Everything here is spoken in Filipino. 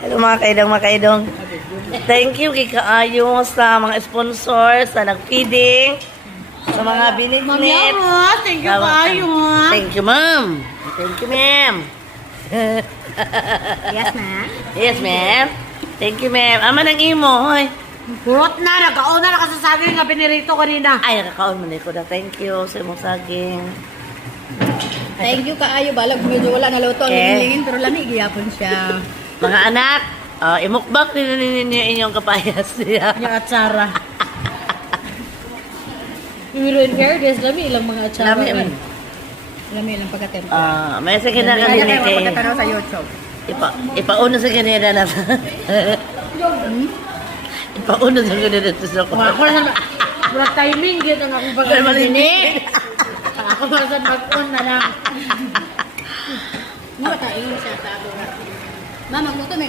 Hello mga kaidong. Thank you kay kaayo sa mga sponsor sa nag-feeding, sa mga binignet. Thank you kaayo. Thank you, ma'am. Thank you, ma'am. Yes, ma'am. Yes, ma'am. Thank you, ma'am. Ama ng imo, hoy. Purot na, nagkaon na nakasasaging nga pinirito kanina. Ay, nakakaon mo na ko na. Thank you sa imong saging. Thank you kaayo. Balag medyo wala na luto. Okay. Lingin pero lamig gyapon siya. Mga anak, imukbak din ninyo inyong kapayas niya. Yung atsara. Pero in fairness, lami ilang mga atsara. Lami ilang pagkatempo. May sa kina Kaya kanina kayo kay mapagkatanaw sa YouTube. ipauna sa kanina na. Ipauna sa kanina sa ko. Ako na wala timing gid ang akong pagkakamini. Ako ba sa mag-on na lang. Mata ingon sa tabo. Mama, magluto may